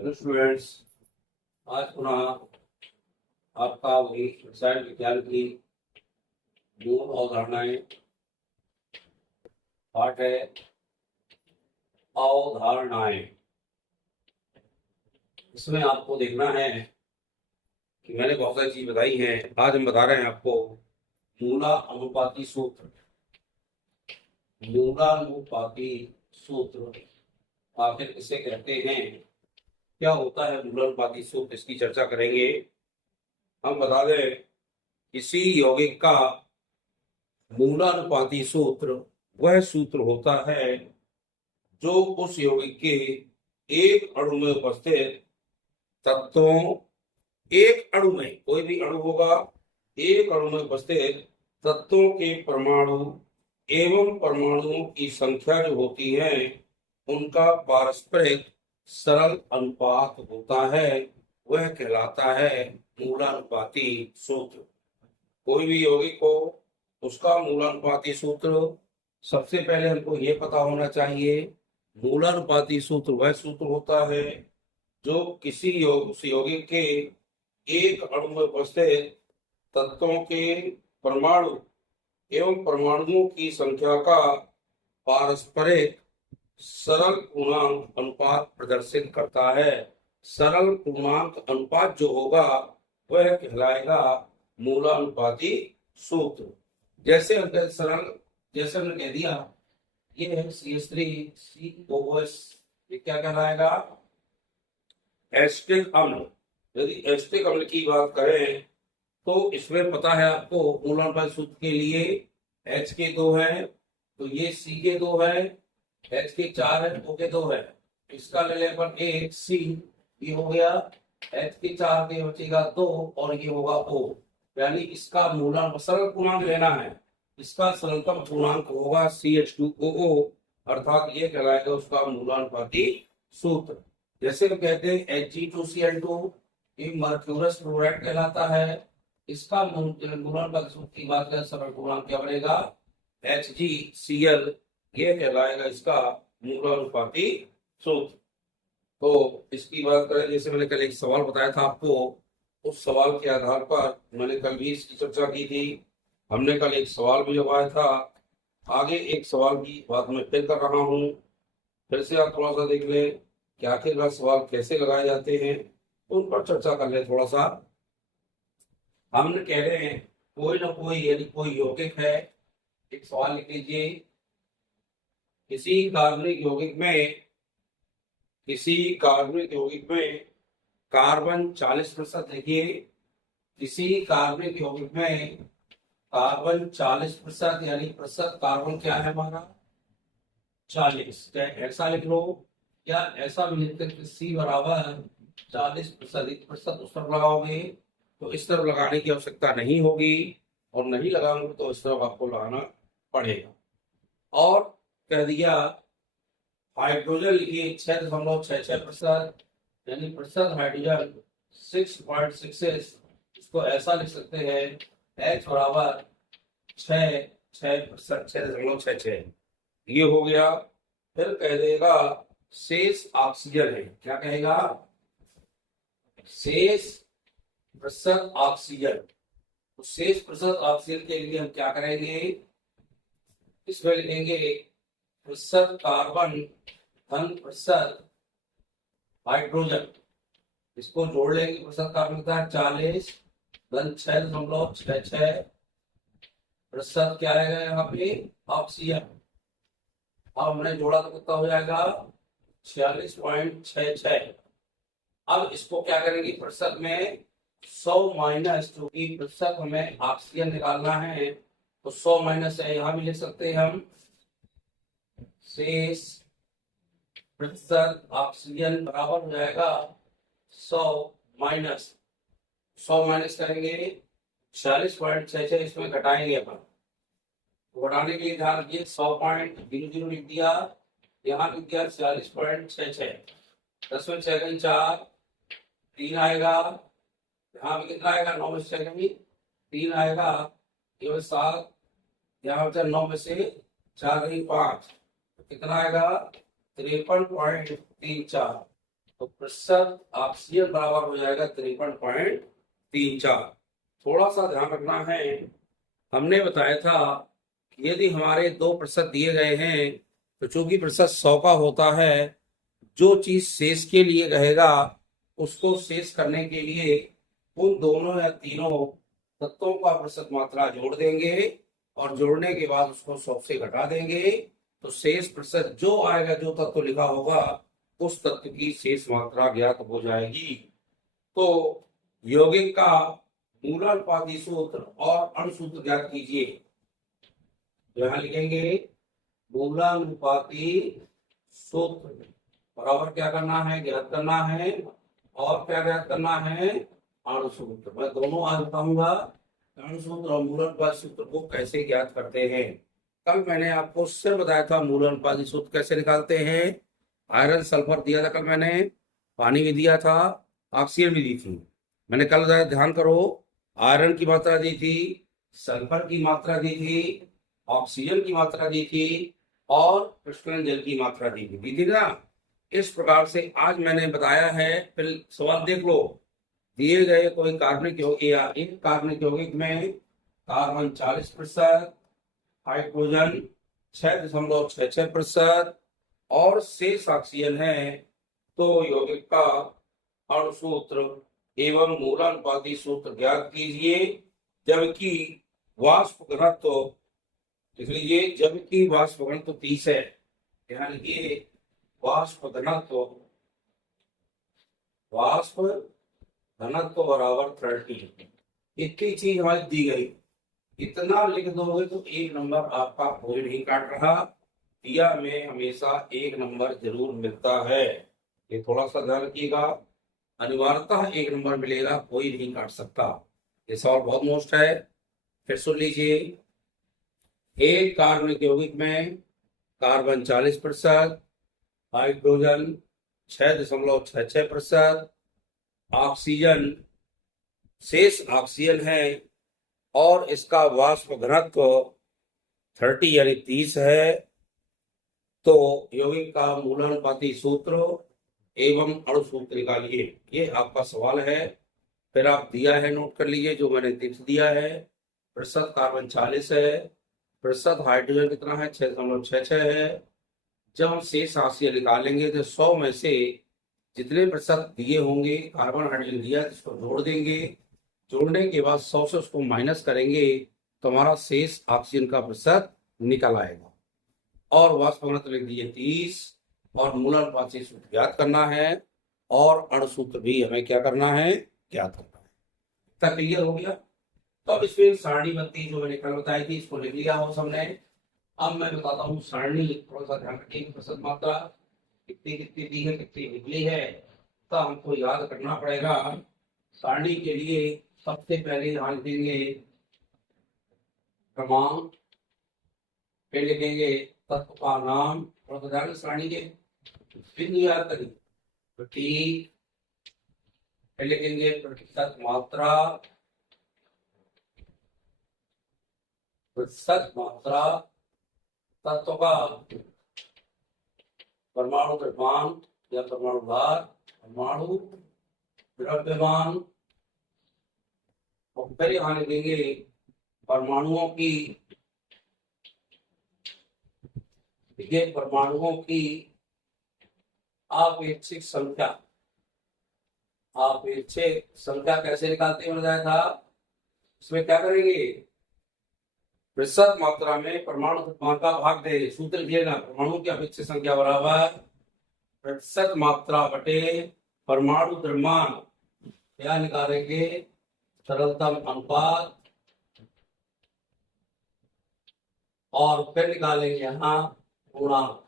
Hello students. आज पुनः आपका वही रसायन विज्ञान की मूल अवधारणाएं पाठ है। अवधारणाएं, इसमें आपको देखना है कि मैंने बहुत सारी चीज बताई हैं। आज हम बता रहे हैं आपको मूलानुपाती सूत्र। मूलानुपाती सूत्र आखिर इसे कहते हैं, क्या होता है मूलानुपाती सूत्र, इसकी चर्चा करेंगे। हम बता दें, किसी यौगिक का मूलानुपाती सूत्र वह सूत्र होता है जो उस यौगिक के एक अणु में उपस्थित तत्वों, एक अणु में, कोई भी अणु होगा, एक अणु में उपस्थित तत्वों के परमाणु एवं परमाणुओं की संख्या जो होती है उनका पारस्परिक सरल अनुपात होता है, वह कहलाता है मूलानुपाती सूत्र। कोई भी यौगिक हो, उसका मूलानुपाती सूत्र सबसे पहले हमको ये पता होना चाहिए। मूलानुपाती सूत्र वह सूत्र होता है जो किसी यौगिक के एक अणु में उपस्थित तत्वों के परमाणु एवं परमाणुओं की संख्या का पारस्परिक सरल पूर्णांक अनुपात प्रदर्शित करता है। सरल पूर्णांक अनुपात जो होगा वह कहलाएगा मूलानुपाती सूत्र। जैसे हमने कह दिया, ये है CH3COOS, ये क्या कहलाएगा? एसिटिक अम्ल। यदि एसिटिक अम्ल की बात करें तो इसमें पता है आपको मूलानुपाती सूत्र के लिए H के 2 है, तो ये C के 2 है, H के 4 है, O के 2 है। इसका ले लें पर एक C, ये हो गया। H के 4 के बचेगा 2 और ये होगा O। यानी इसका मूलांक सरल पूर्णांक लेना है, इसका सरलतम पूर्णांक होगा CH2OO, अर्थात ये कहलाएगा उसका मूलानुपाती सूत्र। जैसे हम कहते हैं Hg2Cl2, ये मर्क्यूरस क्लोराइड कहलाता है। इसका मूलानुपाती सूत्र की बात करें, सरल पूर्णांक क्या बनेगा? HgCl, ये कहलाएगा इसका मूलानुपाती सूत्र। तो इसकी बात करें, जैसे मैंने कल एक सवाल बताया था आपको, उस सवाल के आधार पर मैंने कल भी इसकी चर्चा की थी। हमने कल एक सवाल भी लगाया था, आगे एक सवाल की बात मैं फिर कर रहा हूँ। फिर से आप थोड़ा सा देख लें कि आखिरकार सवाल कैसे लगाए जाते हैं, उन पर चर्चा कर ले थोड़ा सा। हमने कह रहे हैं कोई ना कोई, यदि कोई यौगिक है, एक सवाल लिख लीजिए। किसी कार्बनिक यौगिक में कार्बन 40% लिखिए। किसी कार्बनिक यौगिक में कार्बन 40%, यानी प्रतिशत कार्बन क्या है हमारा? 40। चाहे ऐसा लिख लो या ऐसा भी लिख सकते, C बराबर 40%। प्रतिशत उस तरफ लगाओगे तो इस तरफ लगाने की आवश्यकता नहीं होगी, और नहीं लगाओगे तो इस तरफ आपको लगाना पड़ेगा। और कह दिया हाइड्रोजन लिखिए 6.66%, यानी प्रतिशत हाइड्रोजन 6.66। इसको ऐसा लिख सकते हैं H बराबर 6.66, ये हो गया। फिर कह देगा शेष ऑक्सीजन है, क्या कहेगा? शेष प्रतिशत ऑक्सीजन। तो शेष प्रतिशत ऑक्सीजन के लिए हम क्या करेंगे? इसमें लिखेंगे प्रतिशत कार्बन धन प्रतिशत हाइड्रोजन, इसको जोड़ लेंगे। प्रतिशत कार्बन का 40 धन 6.66, प्रतिशत क्या आएगा यहाँ पे? ऑक्सीजन। अब हमने जोड़ा तो कितना हो जाएगा? 46.66। अब इसको क्या करेंगे? प्रतिशत में 100 माइनस, क्योंकि प्रतिशत हमें ऑक्सीजन निकालना है तो 100 माइनस है, यहाँ भी लिख सकते हैं हम शेष प्रतिशत ऑक्सीजन बराबर हो जाएगा 100 माइनस, 100 माइनस करेंगे 46.66, इसमें घटाएंगे अपन। घटाने के लिए ध्यान रखिए 100.00 लिख दिया, यहाँ लिख दिया 46.66। 10 में 6 गई 4, 3 आएगा। यहाँ पे कितना आएगा? 9 में 6 गई 3 आएगा, ये 7, यहाँ बचा 9 में से 4 गई 5, कितना आएगा? 53.34। तो प्रतिशत ऑक्सीजन बराबर हो जाएगा 53.34। थोड़ा सा ध्यान रखना है, हमने बताया था कि यदि हमारे 2% दिए गए हैं तो चूंकि प्रतिशत 100 का होता है, जो चीज शेष के लिए रहेगा उसको शेष करने के लिए उन दोनों या तीनों तत्वों का प्रतिशत मात्रा जोड़ देंगे और जोड़ने के बाद उसको 100 से घटा देंगे, तो शेष प्रतिशत जो आएगा, जो तत्व लिखा होगा उस तत्व की शेष मात्रा ज्ञात हो जाएगी। तो यौगिक का मूलानुपाती सूत्र और अणुसूत्र ज्ञात कीजिए। यहां लिखेंगे मूलानुपाती सूत्र बराबर क्या करना है, ज्ञात करना है, और क्या ज्ञात करना है, अणुसूत्र। मैं दोनों आज बताऊंगा अणुसूत्र और मूलानुपाती सूत्र को कैसे ज्ञात करते हैं। कल मैंने आपको सिर्फ बताया था मूलानुपाती सूत्र कैसे निकालते हैं। आयरन सल्फर दिया था कल मैंने, पानी भी दिया था, ऑक्सीजन भी दी थी। मैंने कल बताया, ध्यान करो, आयरन की मात्रा दी थी, सल्फर की मात्रा दी थी, ऑक्सीजन की मात्रा दी थी और क्रिस्टलन जल की मात्रा दी थी ना। इस प्रकार से आज मैंने बताया है। फिर सवाल देख लो, दिए गए कोई कार्बनिक यौगिक या एक कार्बनिक यौगिक में कार्बन 40%, हाइड्रोजन 6.66% और शेष ऑक्सीजन है, तो यौगिक का अणुसूत्र एवं मूलानुपाती सूत्र ज्ञात कीजिए। जबकि वाष्प घनत्व लिख लीजिए, जबकि वाष्प घनत्व 30 है, ध्यान रखिए, वाष्प घनत्व बराबर 30। इतनी चीज हमारी दी गई, इतना लिख दोगे तो एक नंबर आपका कोई नहीं काट रहा। दिया में हमेशा एक नंबर जरूर मिलता है, ये थोड़ा सा ध्यान रखिएगा। अनिवार्यतः एक नंबर मिलेगा, कोई नहीं काट सकता। ये सवाल बहुत मोस्ट है, फिर सुन लीजिए। एक कार्बनिक यौगिक में कार्बन 40%, हाइड्रोजन 6.66%, ऑक्सीजन शेष ऑक्सीजन है और इसका वाष्प घनत्व 30 यानी 30 है। तो यौगिक का मूलानुपाती सूत्र एवं अणुसूत्र निकालिए, ये आपका सवाल है। फिर आप दिया है, नोट कर लीजिए जो मैंने टिप्स दिया है। प्रतिशत कार्बन 40 है, प्रतिशत हाइड्रोजन कितना है, 6.66 है। जब हम शेष ऑक्सीजन निकालेंगे तो 100 में से जितने प्रतिशत दिए होंगे कार्बन हाइड्रोजन दिया इसको जोड़ देंगे, जोड़ने के बाद 100 से उसको माइनस करेंगे तो हमारा शेष ऑक्सीजन का प्रतिशत निकल आएगा। और वाष्प घनत्व लिख दीजिए 30 और मूलानुपाती सूत्र ज्ञात करना है और अणुसूत्र भी हमें क्या करना है, ज्ञात करना है। इतना क्लियर हो गया। तो अब इसमें सारणी बनती जो मैंने कल बताई थी, इसको लिख लिया हो सबने। अब मैं बताता हूँ सारणी, थोड़ा सा ध्यान रखिए। प्रतिशत मात्रा कितनी कितनी दी है, कितनी निकली है, तो हमको याद करना पड़ेगा। सारणी के लिए सबसे पहले ध्यान देंगे क्रमांक, फिर लिखेंगे तत्व का नाम, और ध्यान सारणी के बिंदु याद करेंगे, प्रतीक, फिर लिखेंगे प्रतिशत मात्रा, प्रतिशत मात्रा, तत्व का परमाणु द्रव्यमान या परमाणु भार, परमाणु द्रव्यमान, और फिर यहां लिखेंगे परमाणुओं की, परमाणुओं की आपेक्षिक संख्या। आपेक्षिक संख्या कैसे निकालते हैं बताया था। इसमें क्या करेंगे, प्रतिशत मात्रा में परमाणु द्रव्यमान का भाग दे, सूत्र लिखिएगा, परमाणु की अपेक्षित संख्या बराबर प्रतिशत मात्रा बटे परमाणु द्रव्यमान। क्या निकालेंगे, सरलतम अनुपात, और फिर निकालेंगे यहाँ गुणांक।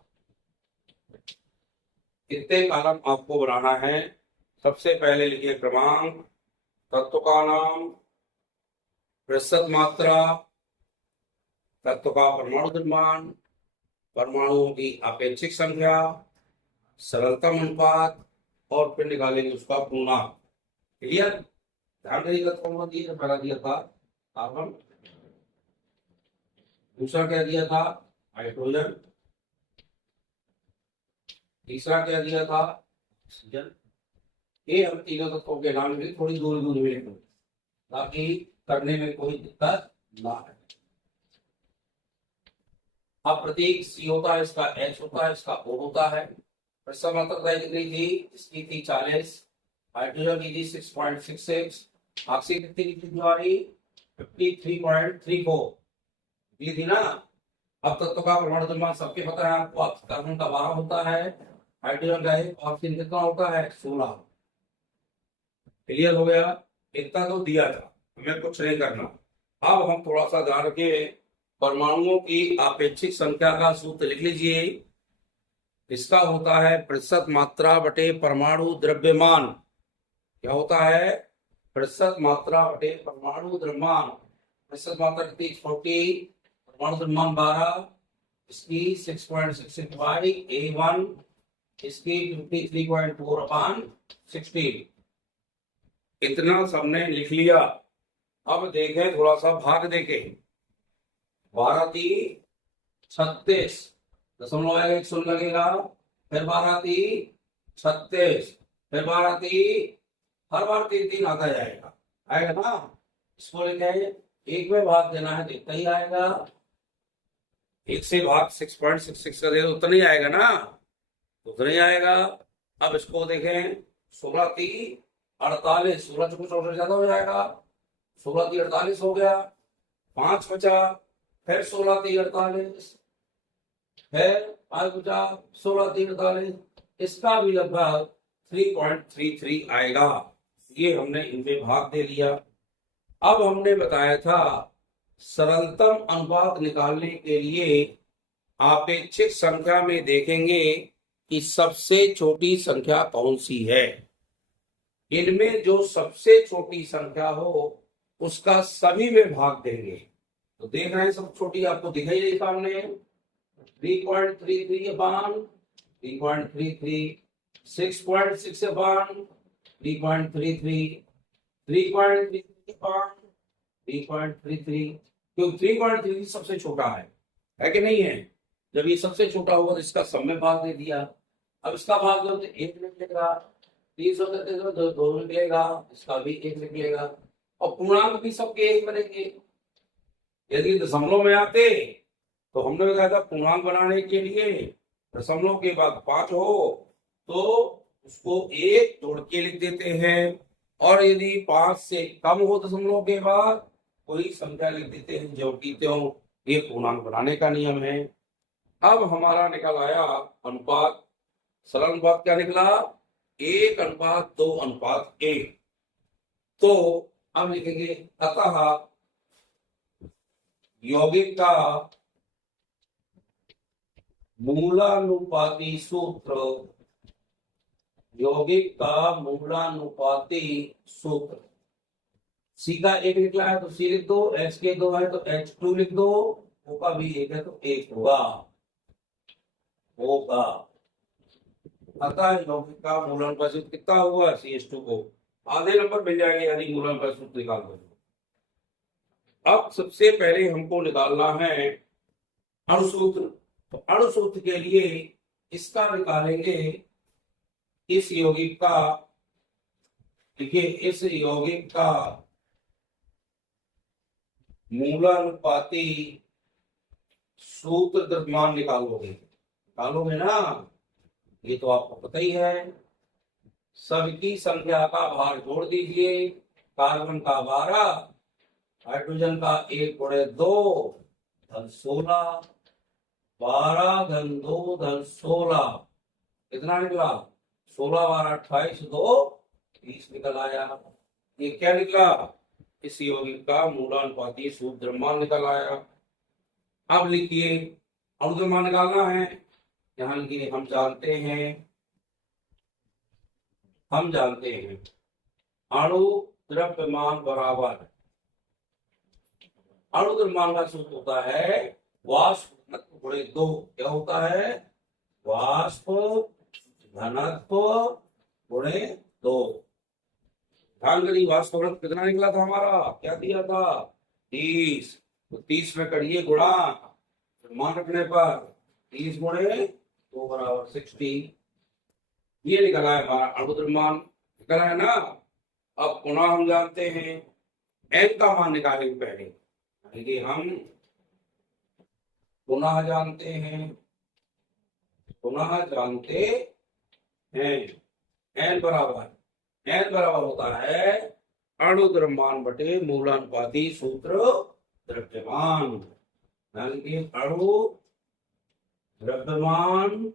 कितने कॉलम आपको बनाना है, सबसे पहले लिखिए क्रमांक, तत्व का नाम, प्रतिशत मात्रा, तत्व का परमाणु द्रव्यमान, परमाणुओं की अपेक्षिक संख्या, सरलतम अनुपात, और फिर निकालेंगे उसका पूर्णांक। क्लियर। ध्यान रखिएगा, पहला दिया था कार्बन, दूसरा क्या दिया था, हाइड्रोजन, तीसरा क्या दिया था, ऑक्सीजन, ये हम तीनों तत्वों के नाम भी थोड़ी दूर दूर में लिखेंगे ताकि करने में कोई दिक्कत ना आए। अब प्रतीक सी होता है, इसका एच होता है, इसका ओ होता है। प्रश्न मात्रा कितनी थी? इसकी थी 40, हाइड्रोजन की थी 6.66, ऑक्सीजन कितनी लिखी हमारी 53.34 ये थी ना। अब तत्व का परमाणु द्रव्यमान सबके पता है आपको, कार्बन का 12 होता है, हाइड्रोजन का 1, ऑक्सीजन कितना होता है 16। क्लियर हो गया? इतना तो दिया था, हमें कुछ नहीं करना। अब हम थोड़ा सा ध्यान रखें, परमाणुओं की आपेक्षिक संख्या का सूत्र लिख लीजिए। इसका होता है प्रतिशत मात्रा बटे परमाणु द्रव्यमान। क्या होता है? प्रतिशत मात्रा बटे परमाणु द्रव्यमान। प्रतिशत मात्रा कितनी 40, परमाणु द्रव्यमान 12, इसकी 6.66 A1, इसकी 53.4/16। इतना सबने लिख लिया। अब देखें थोड़ा सा भाग देके, 12 × 36, दशमलव आएगा, 1 शून्य लगेगा, फिर 12 × 36, फिर 12 × हर बार 3 3 आता जाएगा, आएगा ना। इसको लेके एक में भाग देना है तो इतना ही आएगा। एक से भाग 6.66 का दे तो उतना ही आएगा ना, उतना ही आएगा। अब इसको देखें, 16 × 48, 16 कुछ और ज्यादा हो जाएगा, 16 × 48 हो गया, 5 बचा, फिर 16 × 48, फिर 5 बचा, 16 × 48, इसका भी लगभग 3.33 आएगा। ये हमने इनमें भाग दे लिया। अब हमने बताया था सरलतम अनुपात निकालने के लिए आपेक्षिक संख्या में देखेंगे कि सबसे छोटी संख्या कौन सी है। इनमें जो सबसे छोटी संख्या हो उसका सभी में भाग देंगे। तो देख रहे हैं सब छोटी, आपको दिखाई दे सामने 3.33 अपान 3.33, 6.6 अपान 3.33, 3.33 अपान 3.33, क्योंकि 3.33 सबसे छोटा है कि नहीं है? जब ये सबसे छोटा होगा तो इसका सब में भाग दे दिया। अब इसका भाग दो तो 1 निकलेगा, 333 में 2 निकलेगा, इसका भी 1 निकलेगा, और पूर्णांक भी सबके 1 बनेंगे। यदि दशमलव में आते तो हमने बताया था पूर्णांक बनाने के लिए दशमलव के बाद 5 हो तो उसको 1 जोड़ के लिख देते हैं, और यदि 5 से कम हो दशमलव के बाद कोई संख्या लिख देते हैं जो की त्यों। ये पूर्णांक बनाने का नियम है। अब हमारा निकल आया अनुपात। सरल अनुपात क्या निकला? 1:2:1। तो अब लिखेंगे अतः यौगिक का मूलानुपाती सूत्र, यौगिक का मूलानुपाती सूत्र। सी का 1 निकला है तो सी लिख दो, एच के 2 है तो H2 लिख दो, O का भी 1 है तो 1 होगा। अतः यौगिक का मूलानुपाती सूत्र कितना हुआ? CH2 को आधे नंबर मिल जाएंगे, यानी मूलानुपाती सूत्र निकाल दो। अब सबसे पहले हमको निकालना है अणुसूत्र। तो अणुसूत्र के लिए इसका निकालेंगे, इस यौगिक का, देखिए इस यौगिक का मूलानुपाती सूत्र द्रव्यमान निकालोगे ना, ये तो आपको पता ही है। सबकी संख्या का भार जोड़ दीजिए, कार्बन का 12, हाइड्रोजन का 1/2 धन 16, 12 धन 2 धन 16, कितना निकला? 16 12 28, 2 30 निकल आया। ये क्या निकला? इस यौगिक का मूलानुपाती सूत्र द्रव्यमान निकल आया। अब लिखिए अणुद्रव्यमान निकालना है। यहाँ लिखिए हम जानते हैं अणु द्रव्यमान बराबर, अणु द्रव्यमान का सूत्र होता है वाष्प घनत्व गुणे 2। क्या होता है? वाष्प घनत्व गुणे 2। ध्यान करिए, वाष्प घनत्व कितना निकला था हमारा? क्या दिया था? 30। तो 30 में करिए गुणा, मान रखने पर 30 गुणे 2 = 60। ये निकला है हमारा अणु द्रव्यमान। निकला है ना। अब पुनः हम जानते हैं n का मान निकालेंगे पहले, यानी हम पुनः जानते हैं n बराबर होता है अणुद्रव्यमान बटे मूलानुपाती सूत्र द्रव्यमान, यानी कि अणु द्रव्यमान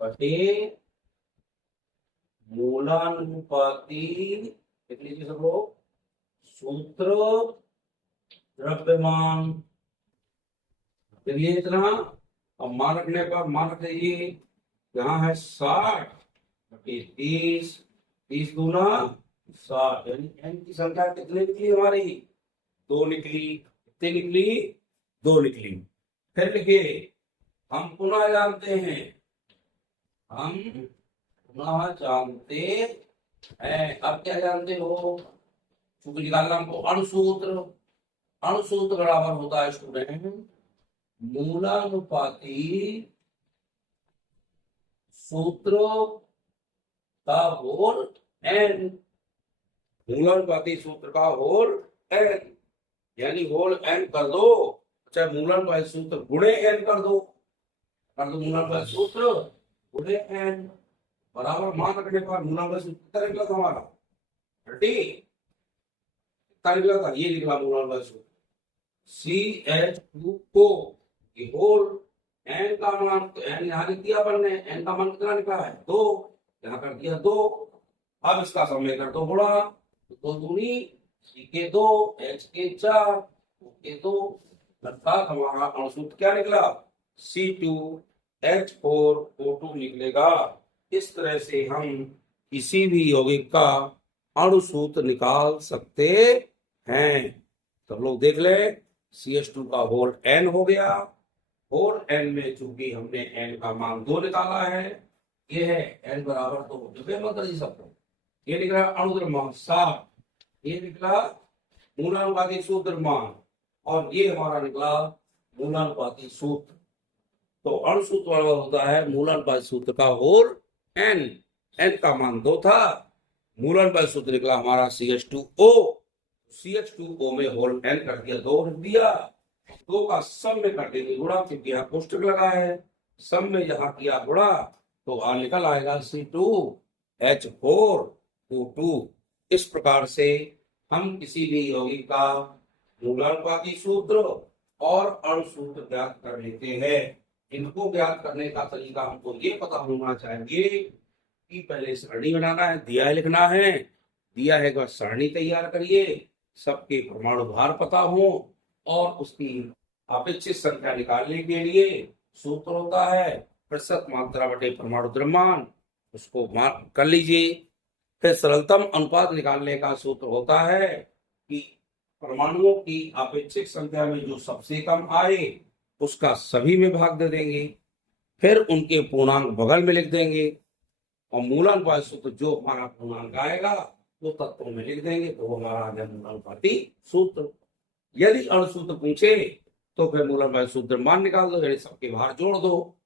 बटे मूलानुपाती लिख लीजिए सब लोग सूत्र द्रव्यमान। चलिए इतना। अब मान रखने पर मान रख लीजिए, यहाँ है 60 बटे 30, 30 दूना 60, यानी n की संख्या कितनी निकली हमारी? 2 निकली। कितनी निकली? 2 निकली। फिर लिखिए हम पुनः जानते हैं अब क्या जानते हो? चूंकि निकालना हमको अणुसूत्र बराबर होता है स्टूडेंट मूलानुपाती सूत्र का होल n, मूलानुपाती सूत्र का होल n, यानी होल n कर दो, चाहे मूलानुपाती सूत्र गुणे n कर दो मूलानुपाती सूत्र गुणे n बराबर मान रखने पर मूलानुपाती सूत्र कितना निकला था हमारा? 30 कितना निकला था? ये निकला मूलानुपाती सूत्र CH2O, ये होल n का मान n यहाँ लिख दिया अपन ने, n का मान कितना निकला है? 2, यहाँ कर दिया 2। अब इसका समय कर दो गुणा, 2 दूनी C के 2 H के 4 O के 2, अर्थात हमारा अणुसूत्र क्या निकला? C2H4O2 निकलेगा। इस तरह से हम किसी भी यौगिक का अणुसूत्र निकाल सकते हैं। सब लोग देख ले, CH2 का होल n हो गया। होल n में चूंकि हमने n का मान 2 निकाला है, ये है n बराबर 2, डिब्बे मत करिए सबको। ये निकला अणुद्रव्यमान 7, ये निकला मूलानुपाती सूत्र मान, और ये हमारा निकला मूलानुपाती सूत्र। तो अणुसूत्र बराबर होता है मूलानुपाती सूत्र का होल n का मान 2 था, मूलानुपाती सूत्र निकला हमारा CH2O में होल n कर दिया 2 रख दिया। 2 का सम में कर देंगे गुणा, क्योंकि यहाँ कोष्टक लगा है, सम में यहाँ किया गुणा तो निकल आएगा C2H4O2। इस प्रकार से हम किसी भी यौगिक का मूलानुपाती सूत्र और अणुसूत्र ज्ञात कर लेते हैं। इनको ज्ञात करने का तरीका हमको ये पता होना चाहिए कि पहले सारणी बनाना है, दिया है लिखना है, दिया है कि सारणी तैयार करिए, सबके परमाणु भार पता हो, और उसकी अपेक्षित संख्या निकालने के लिए सूत्र होता है प्रतिशत मात्रा बटे परमाणु द्रव्यमान, उसको कर लीजिए। फिर सरलतम अनुपात निकालने का सूत्र होता है कि परमाणुओं की अपेक्षित संख्या में जो सबसे कम आए उसका सभी में भाग दे देंगे, फिर उनके पूर्णांक बगल में लिख देंगे, और मूलानुपाती सूत्र जो हमारा पूर्णांक आएगा वो तत्वों में लिख देंगे, तो वो हमारा आ गया मूलानुपाती सूत्र। यदि अणुसूत्र पूछे तो फिर मूलानुपाती सूत्र मान निकाल दो, यानी सबके भार जोड़ दो,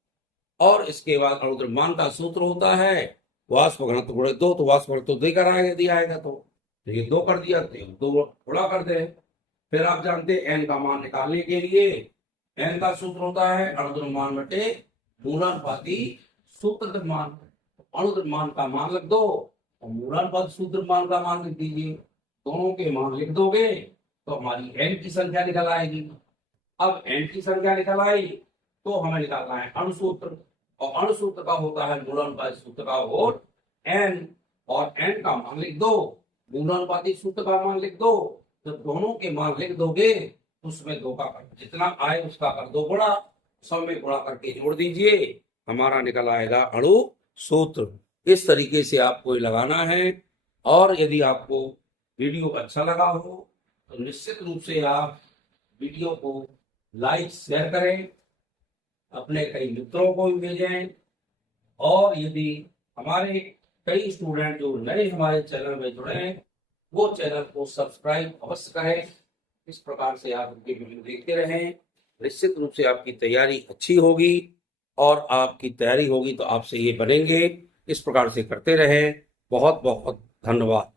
और इसके बाद अणुद्रव्यमान का सूत्र होता है वाष्प घनत्व गुणे 2, तो वाष्प घनत्व देकर आएगा, दिया आएगा तो ये 2 कर दिया, तो 2 गुणा कर दे। फिर आप जानते हैं n का मान निकालने के लिए n का सूत्र होता है अणुद्रव्यमान बटे मूलानुपाती सूत्र द्रव्यमान। अणुद्रव्यमान का मान लिख दो और मूलानुपाती सूत्र द्रव्यमान का मान लिख दीजिए, दोनों के मान लिख दोगे तो हमारी n की संख्या निकल आएगी। अब n की संख्या निकल आई तो हमें निकालना है अणुसूत्र, और अणुसूत्र का होता है मूलानुपाती सूत्र का होल n, और n का मान लिख दो, मूलानुपाती सूत्र का मान लिख दो। जब दोनों के मान लिख दोगे उसमें 2 का जितना आए उसका कर दो गुणा, सब में गुणा करके जोड़ दीजिए, हमारा निकल आएगा अणु सूत्र। इस तरीके से आपको लगाना है। और यदि आपको वीडियो अच्छा लगा हो तो निश्चित रूप से आप वीडियो को लाइक शेयर करें, अपने कई मित्रों को भी भेजें, और यदि हमारे कई स्टूडेंट जो नए हमारे चैनल में जुड़े हैं वो चैनल को सब्सक्राइब अवश्य करें। इस प्रकार से आप उनके वीडियो देखते रहें, निश्चित रूप से आपकी तैयारी अच्छी होगी, और आपकी तैयारी होगी तो आपसे ये बनेंगे। इस प्रकार से करते रहें। बहुत बहुत धन्यवाद।